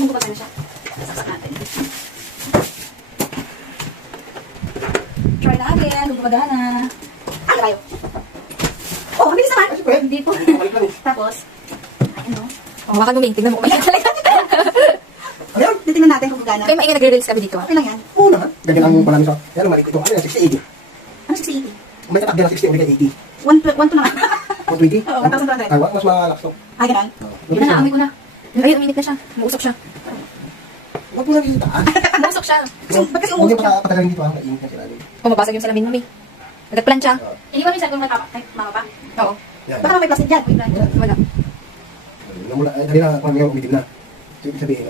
Tingnan ko pa siya. Sasaksak natin. Try natin. Kung gumagana. Ah, tayo. Oh, mabilis naman. Hindi po. Tapos, ayun no. Oh, baka luming. Tignan mo kung may talaga. Ayun, titingnan natin kung gumagana. Kayo maingay nagre-release kami dito. Okay lang yan. Oo naman. Ganyan ang palami sa... Yan ang mali ito. Ano yan? 60-80. Ano 680? May tatak din ng 60 o 80. 1 to naman. 120? Oo, 1,200. Ay, mas malakso. Ah, ganun. Yun na, amoy ko na. Ayun, uminit na siya. Umuusok siya. Huwag mo lang ilitaan. Umuusok siya. Ba't kasi Huwag umusok mo siya? patagalin dito ha. Mainit na sila. Pumabasag yung salamin mo, may. Nagplansya. Hindi ba minsan kung mga pa? Oo. Yan. Baka may plastic dyan. Wala. Namula, dali na, kung umitim na. So, ibig sabihin,